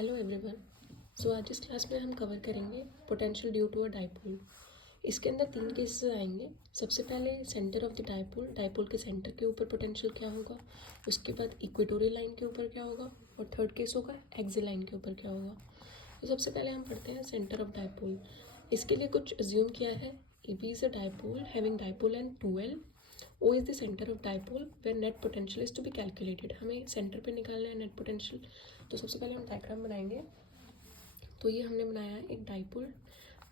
Hello everyone. सो आज इस class में हम कवर करेंगे potential due to a dipole. इसके अंदर 3 केसेस आएंगे। सबसे पहले centre of the dipole, dipole के सेंटर के ऊपर पोटेंशियल क्या होगा, उसके बाद इक्वेटोरियल लाइन के ऊपर क्या होगा, और थर्ड केस होगा एक्सियल लाइन के ऊपर क्या होगा। तो सबसे पहले हम पढ़ते हैं सेंटर ऑफ डाइपोल। इसके लिए कुछ अज्यूम किया है। A B is a dipole having dipole and 2L। O is the center of dipole where net potential is to be calculated। हमें सेंटर पे निकालना है नेट पोटेंशियल। तो सबसे पहले हम डायग्राम बनाएंगे। तो ये हमने बनाया है एक dipole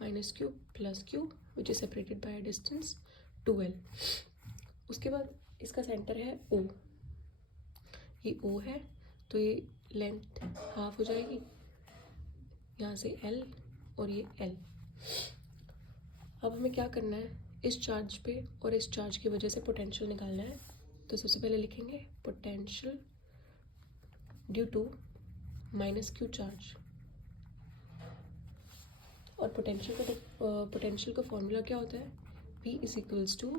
minus q plus Q which is separated by distance 2L। उसके बाद इसका सेंटर है O। ये O है तो ये लेंथ हाफ हो जाएगी, यहाँ से L और ये L। अब हमें क्या करना है, इस चार्ज पे और इस चार्ज की वजह से पोटेंशियल निकालना है। तो सबसे पहले लिखेंगे potential due to minus Q charge. और पोटेंशियल का फॉर्मूला क्या होता है, V is equals to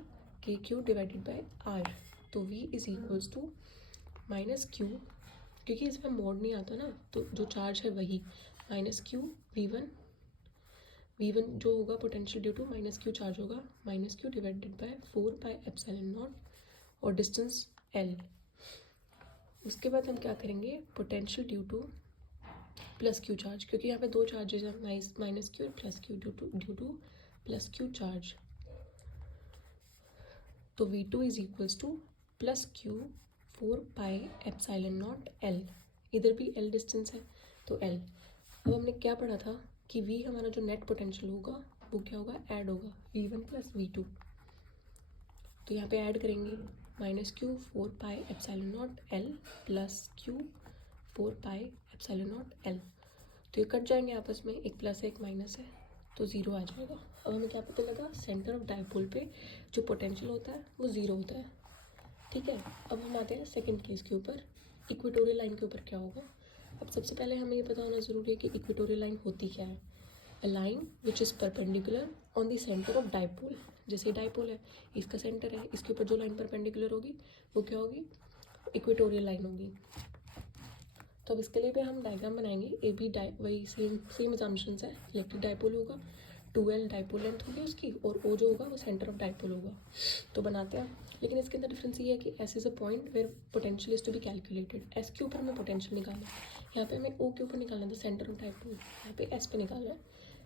k q divided by r. तो V is equals to minus q, क्योंकि इसमें मोड नहीं आता ना, तो जो चार्ज है वही माइनस क्यू V1 जो होगा potential due to minus Q charge होगा माइनस क्यू डिवाइडेड बाय 4πε0 और डिस्टेंस L। उसके बाद हम क्या करेंगे, potential due to plus Q charge, क्योंकि यहाँ पे दो चार्जेज हैं माइनस क्यू और plus Q, due to plus Q charge. तो V2 is equals to plus Q 4πε0 L। इधर भी L डिस्टेंस है तो L। अब हमने क्या पढ़ा था कि V हमारा जो नेट पोटेंशियल होगा वो क्या होगा, ऐड होगा V1 प्लस V2। तो यहाँ पे ऐड करेंगे minus Q 4πε0 L plus Q 4πε0 L। तो ये कट जाएंगे आपस में, एक प्लस है एक माइनस है तो ज़ीरो आ जाएगा। अब हमें क्या पता लगा, सेंटर ऑफ डाइपोल पे जो पोटेंशियल होता है वो ज़ीरो होता है। ठीक है, अब हम आते हैं सेकंड केस के ऊपर, इक्वेटोरियल लाइन के ऊपर क्या होगा। अब सबसे पहले हमें ये पता होना ज़रूरी है कि इक्वेटोरियल लाइन होती क्या है। A line which is perpendicular on the centre of dipole. जैसे डाइपोल है, इसका सेंटर है, इसके ऊपर जो लाइन परपेंडिकुलर होगी वो क्या होगी, इक्वेटोरियल लाइन होगी। तो अब इसके लिए भी हम डायग्राम बनाएंगे। ए बी वही सेम अजम्पशंस है। इलेक्ट्रिक डाइपोल होगा, 2L डाइपोल लेंथ होगी उसकी, और O जो होगा वो सेंटर ऑफ डाइपोल होगा। तो बनाते हैं, लेकिन इसके अंदर डिफरेंस ये है कि S is a point where potential is to be calculated. S के ऊपर हमें पोटेंशियल निकालना है, यहाँ पे हमें O के ऊपर निकालना है, सेंटर ऑफ डाइपोल, यहाँ पे S पे निकालना है।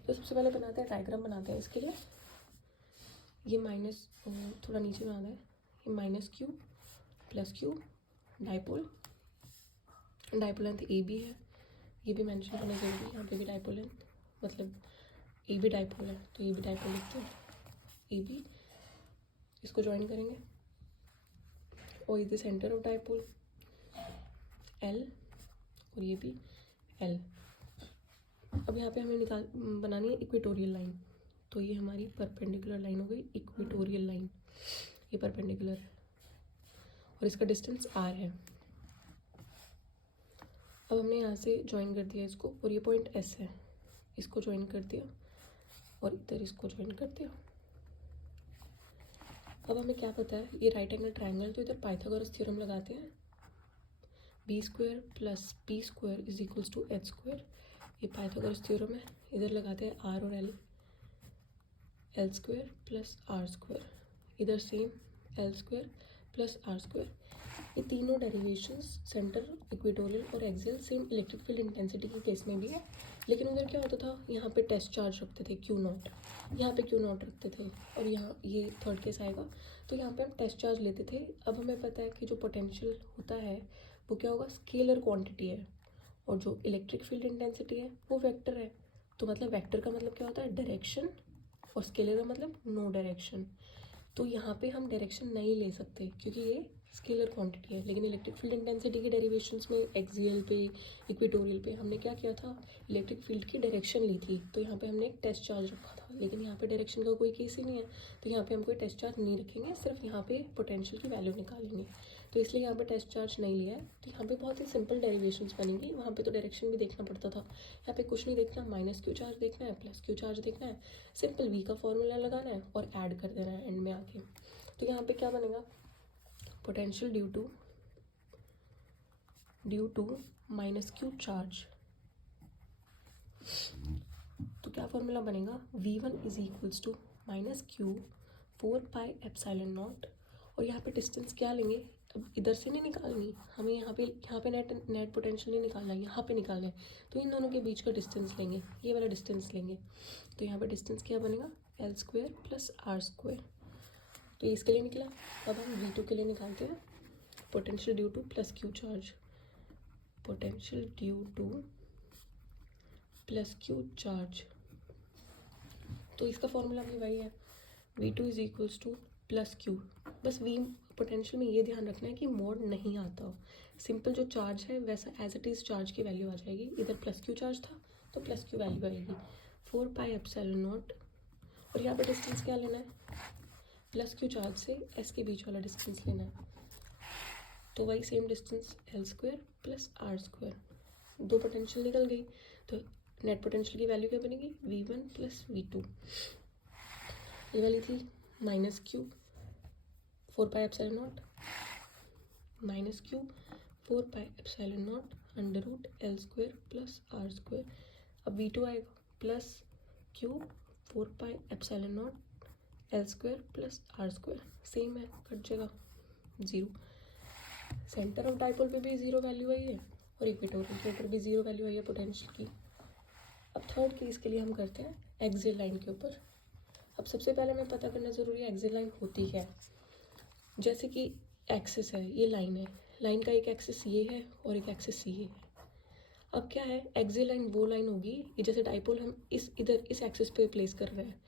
तो सबसे पहले बनाते हैं डायग्राम बनाते हैं इसके लिए। ये माइनस थोड़ा नीचे बनाना है, ये minus q plus q dipole length A B है, ये भी मेंशन करना जरूरी है। यहाँ पे भी डाइपोल लेंथ मतलब ए बी डाइपोल है तो ये भी डाइपोल लिखते हैं ए बी। इसको ज्वाइन करेंगे और ये सेंटर ऑफ डाइपोल L और ये भी L। अब यहाँ पे हमें बनानी है इक्वेटोरियल लाइन। तो ये हमारी परपेंडिकुलर लाइन हो गई इक्वेटोरियल लाइन, ये परपेंडिकुलर है और इसका डिस्टेंस R है। अब हमने यहाँ से ज्वाइन कर दिया इसको, और ये पॉइंट S है, इसको ज्वाइन कर दिया और इधर इसको ज्वाइन कर दिया। अब हमें क्या पता है, ये राइट एंगल ट्रायंगल, तो इधर पाइथागोरस थ्योरम लगाते हैं। b² plus p² is equals to h²। ये पाइथागोरस थ्योरम है, इधर लगाते हैं r और l² प्लस r², इधर सेम l² प्लस r²। ये तीनों डेरिवेशंस सेंटर, इक्वेटोरियल और axial same electric field intensity के केस में भी है। लेकिन उधर क्या होता था, यहाँ पे टेस्ट चार्ज रखते थे Q0, यहाँ पे Q0 रखते थे, और यहाँ ये थर्ड केस आएगा तो यहाँ पे हम टेस्ट चार्ज लेते थे। अब हमें पता है कि जो पोटेंशियल होता है वो क्या होगा, स्केलर क्वांटिटी है, और जो इलेक्ट्रिक फील्ड इंटेंसिटी है वो वेक्टर है। तो मतलब वेक्टर का मतलब क्या होता है, डायरेक्शन, और स्केलर का मतलब नो डायरेक्शन। तो यहाँ पे हम डायरेक्शन नहीं ले सकते क्योंकि ये स्केलर क्वांटिटी है। लेकिन इलेक्ट्रिक फील्ड इंटेंसिटी के डेरिवेशंस में एक्सियल पे, इक्वेटोरियल पे हमने क्या किया था, इलेक्ट्रिक फील्ड की डायरेक्शन ली थी। तो यहाँ पे हमने एक टेस्ट चार्ज रखा था, लेकिन यहाँ पे डायरेक्शन का कोई केस ही नहीं है, तो यहाँ पे हम कोई टेस्ट चार्ज नहीं रखेंगे, सिर्फ यहाँ पे पोटेंशियल की वैल्यू निकालेंगे। तो इसलिए यहाँ पे टेस्ट चार्ज नहीं लिया है। तो यहाँ पे बहुत ही सिंपल डेरिवेशंस बनेंगी, वहाँ पे तो डायरेक्शन भी देखना पड़ता था, यहाँ पे कुछ नहीं देखना, माइनस क्यू चार्ज देखना है, प्लस क्यू चार्ज देखना है, सिंपल V का फॉर्मूला लगाना है और ऐड कर देना है एंड में आके। तो यहाँ पे क्या बनेगा, potential due to minus Q charge तो क्या फॉर्मूला बनेगा, V1 is equals to minus Q 4πε0, और यहाँ पे डिस्टेंस क्या लेंगे, अब इधर से नहीं निकालनी हमें, यहाँ पे नेट पोटेंशियल नहीं निकालना है, यहाँ पे निकालना है, तो इन दोनों के बीच का डिस्टेंस लेंगे, ये वाला डिस्टेंस लेंगे। तो यहाँ पे डिस्टेंस क्या बनेगा, L² + R²। तो इसके लिए निकला। अब हम V2 के लिए निकालते हैं, potential due to plus Q charge, potential due to plus Q charge. तो इसका फॉर्मूला भी वही है, V2 is equals to plus Q. बस V पोटेंशियल में ये ध्यान रखना है कि मोड नहीं आता हो, सिंपल जो चार्ज है वैसा एज इट इज़ चार्ज की वैल्यू आ जाएगी। इधर प्लस क्यू चार्ज था तो प्लस क्यू वैल्यू आएगी 4πε0, और यहाँ पे डिस्टेंस क्या लेना है, प्लस क्यू चार्ज से S के बीच वाला डिस्टेंस लेना है। तो वही सेम डिस्टेंस L² + R²। दो पोटेंशियल निकल गई, तो नेट पोटेंशियल की वैल्यू क्या बनेगी, V1 + V2। ये वाली थी minus Q 4πε0 minus Q 4πε0 √L² + R²। अब V2 आएगा plus Q 4πε0 L² + R², same है, कट जाएगा 0। सेंटर ऑफ डाइपोल पे भी 0 वैल्यू आई है और इक्वेटोरियल के ऊपर भी 0 वैल्यू आई है पोटेंशियल की। अब थर्ड केस के लिए हम करते हैं एक्सियल लाइन के ऊपर। अब सबसे पहले हमें पता करना ज़रूरी है एक्सियल लाइन होती क्या है। जैसे कि एक्सिस है, ये लाइन है, लाइन का एक एक्सिस ये है और एक एक्सिस ये है। अब क्या है, एक्सियल लाइन वो लाइन होगी, ये जैसे डाइपोल हम इधर इस एक्सिस पे प्लेस कर रहे हैं,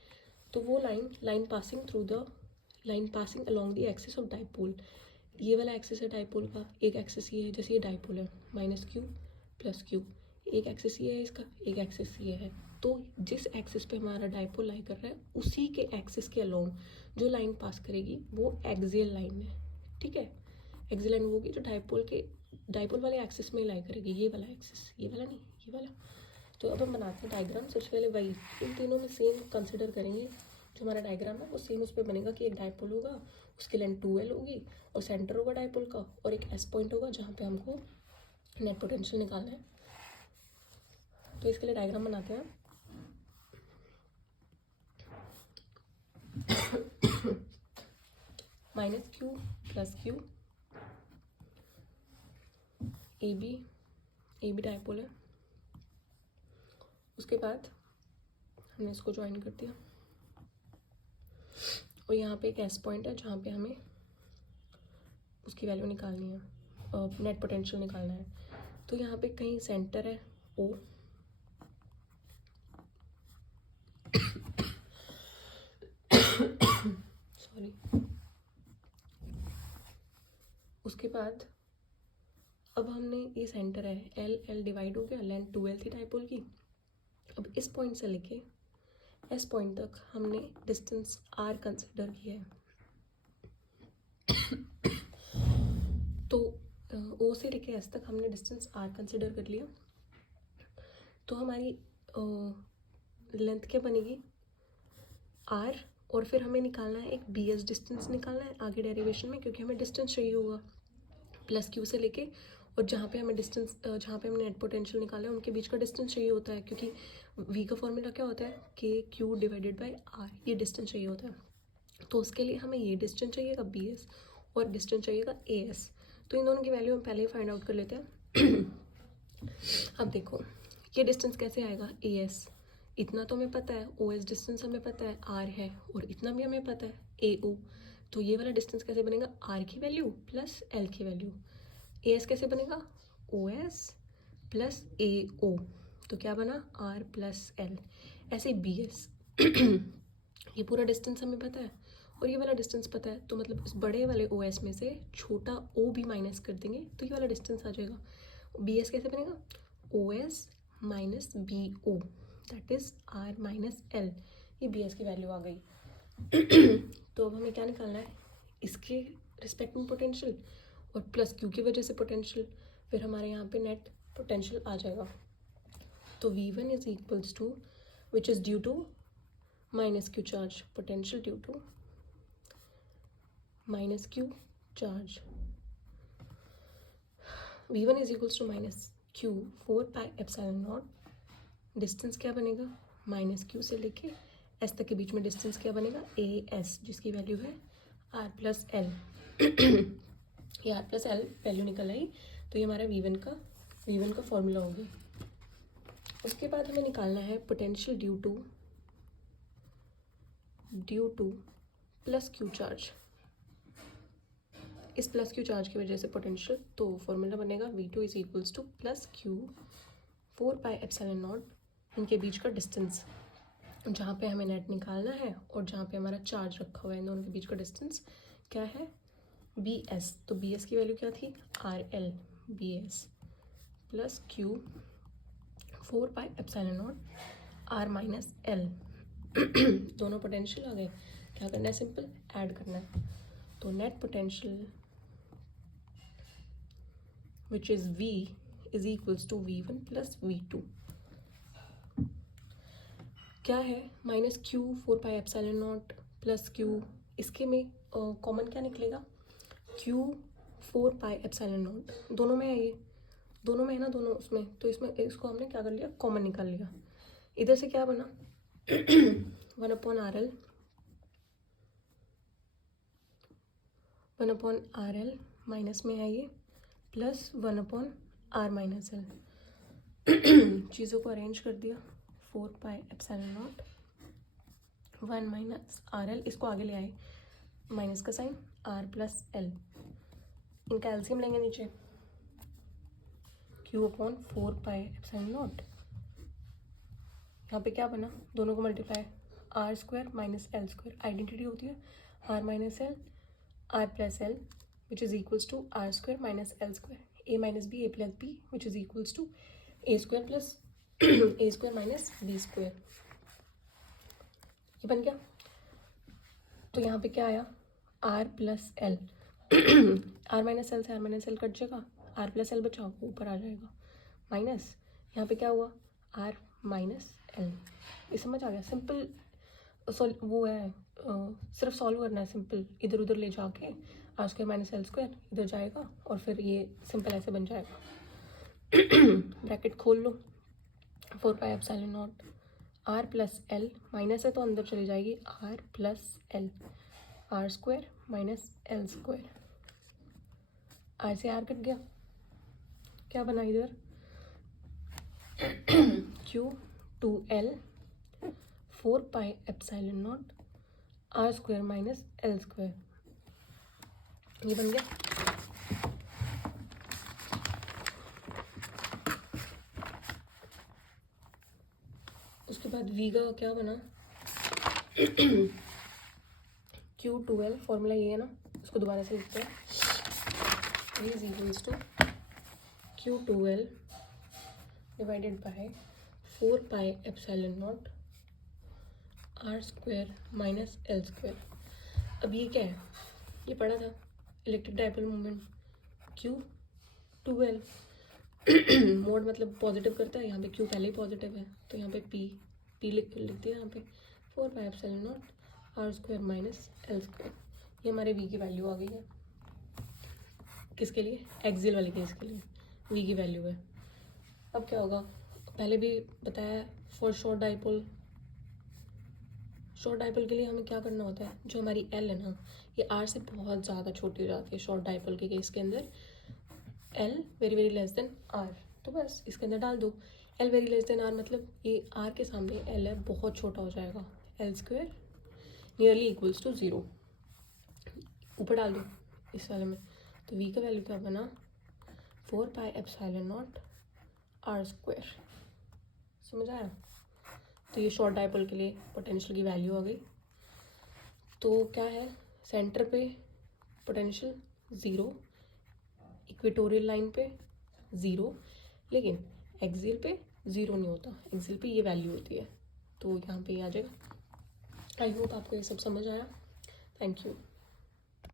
तो वो line passing along the axis of dipole. ये वाला एक्सिस है डाइपोल का, एक एक्सिस ये है, जैसे ये डाइपोल है माइनस क्यू प्लस क्यू, एक एक्सिस ये है इसका, एक एक्सिस ये है। तो जिस एक्सिस पे हमारा डाइपोल लाई कर रहा है उसी के एक्सिस के अलोंग जो लाइन पास करेगी वो एक्सियल लाइन है, ठीक है। एक्सियल लाइन वो होगी जो डाइपोल वाले एक्सिस में लाई करेगी, ये वाला एक्सिस, ये वाला नहीं, ये वाला। तो अब हम बनाते हैं डायग्राम। सबसे पहले वही इन तीनों में सेम कंसिडर करेंगे, जो हमारा डायग्राम है वो सेम उस पर बनेगा कि एक डाइपोल होगा, उसकी लेंथ 2L होगी और सेंटर होगा डाइपोल का, और एक S पॉइंट होगा जहाँ पे हमको नेट पोटेंशियल निकालना है। तो इसके लिए डायग्राम बनाते हैं। Minus q plus q, A B dipole है। उसके बाद हमने इसको ज्वाइन कर दिया और यहाँ पे एक S पॉइंट है जहाँ पे हमें उसकी वैल्यू निकालनी है, नेट पोटेंशियल निकालना है। तो यहाँ पे कहीं सेंटर है O, सॉरी। उसके बाद अब हमने ये सेंटर है, L डिवाइड हो गया, लेंथ 2L थी डाइपोल की। अब इस पॉइंट से लेके S पॉइंट तक हमने डिस्टेंस R कंसिडर किया है। तो O से लेके S तक हमने डिस्टेंस R कंसिडर कर लिया। तो हमारी लेंथ क्या बनेगी, R, और फिर हमें निकालना है एक BS डिस्टेंस निकालना है आगे डेरिवेशन में, क्योंकि हमें डिस्टेंस चाहिए होगा प्लस क्यू से लेके, और जहाँ पे हमें डिस्टेंस जहाँ पे हमने नेट पोटेंशियल निकाला है उनके बीच का डिस्टेंस चाहिए होता है, क्योंकि V का फॉर्मूला क्या होता है, KQ / R, ये डिस्टेंस चाहिए होता है। तो उसके लिए हमें ये डिस्टेंस चाहिएगा BS और डिस्टेंस चाहिएगा AS। तो इन दोनों की वैल्यू हम पहले ही फाइंड आउट कर लेते हैं। अब देखो ये डिस्टेंस कैसे आएगा, AS इतना तो हमें पता है, OS डिस्टेंस हमें पता है R है, और इतना भी हमें पता है AO। तो ये वाला डिस्टेंस कैसे बनेगा, R की वैल्यू प्लस L की वैल्यू। AS कैसे बनेगा, OS प्लस AO, तो क्या बना R प्लस L। ऐसे BS ये पूरा डिस्टेंस हमें पता है और ये वाला डिस्टेंस पता है, तो मतलब इस बड़े वाले OS में से छोटा O भी माइनस कर देंगे तो ये वाला डिस्टेंस आ जाएगा। BS कैसे बनेगा, OS minus BO, that is R minus L। ये BS की वैल्यू आ गई। तो अब हमें क्या निकालना है, इसके रिस्पेक्ट में पोटेंशियल और प्लस क्यू की वजह से पोटेंशियल, फिर हमारे यहाँ पे नेट पोटेंशियल आ जाएगा। तो V1 is equals to which is due to minus Q charge, potential due to minus Q charge. V1 is equals to minus Q 4πε0 distance क्या बनेगा, माइनस क्यू से लेके एस तक के बीच में डिस्टेंस क्या बनेगा, ए एस, जिसकी वैल्यू है आर प्लस एल। ये आर प्लस एल वैल्यू निकल आई, तो ये हमारा वी वन का फॉर्मूला हो गया। उसके बाद हमें निकालना है potential due to plus Q charge. इस प्लस क्यू चार्ज की वजह से पोटेंशियल, तो फॉर्मूला बनेगा V2 is equals to plus Q 4πε0, इनके बीच का डिस्टेंस जहाँ पे हमें नेट निकालना है और जहाँ पे हमारा चार्ज रखा हुआ है, इन दोनों के बीच का डिस्टेंस क्या है, BS। तो BS की वैल्यू क्या थी, RL BS plus Q 4πε0 R minus L। दोनों पोटेंशियल आ गए, क्या करना है, सिंपल ऐड करना है। तो net potential which is V is equals to V1 plus V2 क्या है, माइनस क्यू 4πε0 प्लस क्यू, इसके में कॉमन क्या निकलेगा, क्यू 4πε0, दोनों में है, ये दोनों में है ना, दोनों उसमें, तो इसमें इसको हमने क्या कर लिया, कॉमन निकाल लिया। इधर से क्या बना 1/RL माइनस में है ये प्लस 1/R माइनस एल। चीज़ों को अरेंज कर दिया, 4πε0 1 माइनस RL, इसको आगे ले आए, माइनस का साइन, R प्लस एल, इनका एलसीएम लेंगे नीचे, Q/4πε0। यहाँ पे क्या बना, दोनों को multiply, R² minus L², identity होती है R minus L, R plus L which is equals to R² minus L², A minus B, A plus B which is equals to A² plus A² minus B²। ये बन गया। तो यहाँ पे क्या आया, R plus L, R minus L से R minus L cut जाएगा, R प्लस एल बचा ऊपर आ जाएगा, माइनस यहाँ पे क्या हुआ, R माइनस एल। ये समझ आ गया, सिंपल वो है, सिर्फ सॉल्व करना है, सिंपल इधर उधर ले जाके R² माइनस L² इधर जाएगा और फिर ये सिंपल ऐसे बन जाएगा। ब्रैकेट खोल लो, 4πε0 R प्लस एल, माइनस है तो अंदर चली जाएगी, R plus L, R² minus L², R से R कट गया, क्या बना इधर, Q2L 4πε0 R² माइनस L², ये बन गया। उसके बाद V का क्या बना, Q2L, फॉर्मूला ये है ना, उसको दोबारा से लिखते हैं, V is equals to Q2L divided by 4πε0 R² minus L²। अब ये क्या है, ये पढ़ा था, electric dipole moment Q2L, mod मतलब पॉजिटिव करता है, यहाँ पे Q पहले ही पॉजिटिव है, तो यहाँ पे P लिख दिया, यहाँ पे 4πε0 R² माइनस L²। ये हमारे V की वैल्यू आ गई है, किसके लिए, एक्सियल वाले केस के लिए V की वैल्यू है। अब क्या होगा, पहले भी बताया, फॉर शॉर्ट डाइपोल के लिए हमें क्या करना होता है, जो हमारी L है ना, ये R से बहुत ज़्यादा छोटी हो जाती है शॉर्ट डाइपोल के केस के अंदर, L very very less than R, तो बस इसके अंदर डाल दो, L very less than R मतलब ये R के सामने L है, बहुत छोटा हो जाएगा, L² नियरली इक्वल्स टू 0, ऊपर डाल दो इस वाले में, तो V का वैल्यू क्या बना, 4πε0 R²। समझ आया, तो ये शॉर्ट डाइपोल के लिए पोटेंशियल की वैल्यू आ गई। तो क्या है, सेंटर पे पोटेंशियल 0, इक्वेटोरियल लाइन पे 0, लेकिन एक्सियल पे 0 नहीं होता, एक्सियल पे ये वैल्यू होती है, तो यहाँ पे आ जाएगा। आई होप आपको ये सब समझ आया। Thank you.